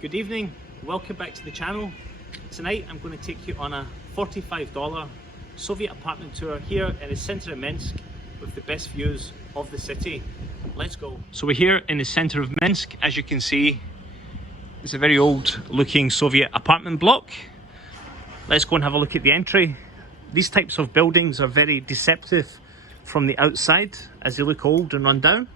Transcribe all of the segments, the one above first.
Good evening, welcome back to the channel. Tonight I'm going to take you on a $45 Soviet apartment tour here in the centre of Minsk with the best views of the city. Let's go. So we're here in the centre of Minsk. As you can see, it's a very old looking Soviet apartment block. Let's go and have a look at the entry. These types of buildings are very deceptive from the outside as they look old and run down.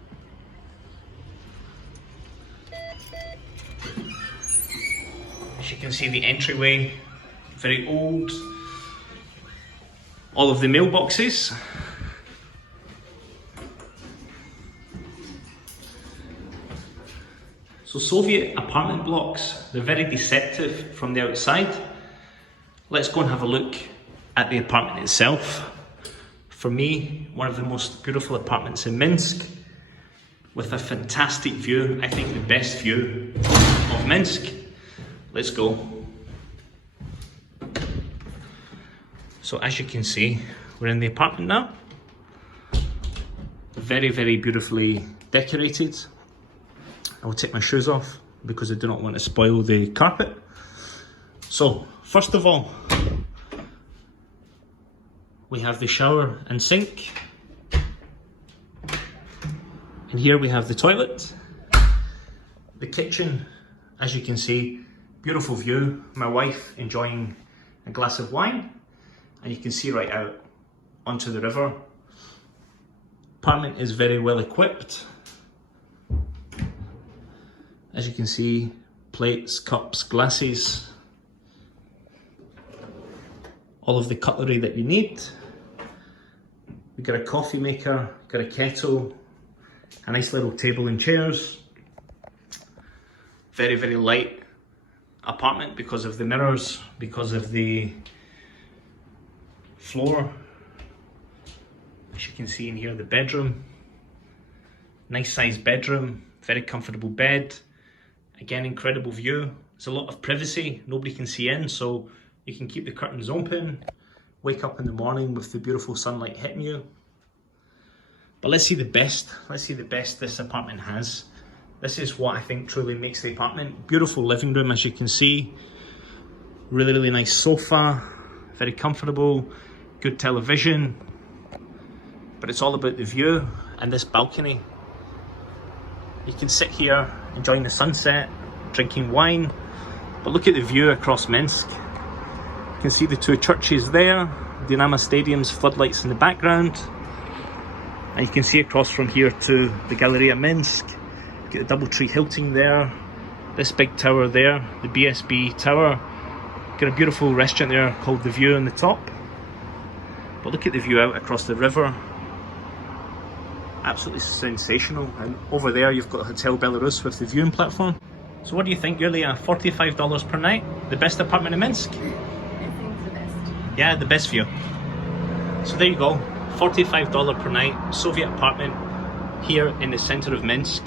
As you can see, the entryway, very old. All of the mailboxes. So Soviet apartment blocks, they're very deceptive from the outside. Let's go and have a look at the apartment itself. For me, one of the most beautiful apartments in Minsk, with a fantastic view, I think the best view of Minsk. Let's go. So as you can see, we're in the apartment now. Very, very beautifully decorated. I will take my shoes off because I do not want to spoil the carpet. So, first of all, we have the shower and sink. And here we have the toilet. The kitchen, as you can see, beautiful view. My wife enjoying a glass of wine. And you can see right out onto the river. Apartment is very well equipped. As you can see, plates, cups, glasses. All of the cutlery that you need. We've got a coffee maker, got a kettle, a nice little table and chairs. Very, very light apartment because of the mirrors, because of the floor. As you can see in here, the bedroom. Nice sized bedroom, very comfortable bed. Again, incredible view. There's a lot of privacy, nobody can see in, so you can keep the curtains open. Wake up in the morning with the beautiful sunlight hitting you. But let's see the best. Let's see the best this apartment has. This is what I think truly makes the apartment. Beautiful living room, as you can see. Really, really nice sofa. Very comfortable. Good television. But it's all about the view and this balcony. You can sit here enjoying the sunset, drinking wine. But look at the view across Minsk. You can see the two churches there. Dynamo Stadium's floodlights in the background. And you can see across from here to the Galleria Minsk. Get the Doubletree Hilton there, this big tower there, the BSB tower. Got a beautiful restaurant there called The View on the top. But look at the view out across the river. Absolutely sensational. And over there you've got Hotel Belarus with the viewing platform. So what do you think, Yulia? $45 per night? The best apartment in Minsk? I think the best. Yeah, the best view. So there you go, $45 per night, Soviet apartment here in the center of Minsk.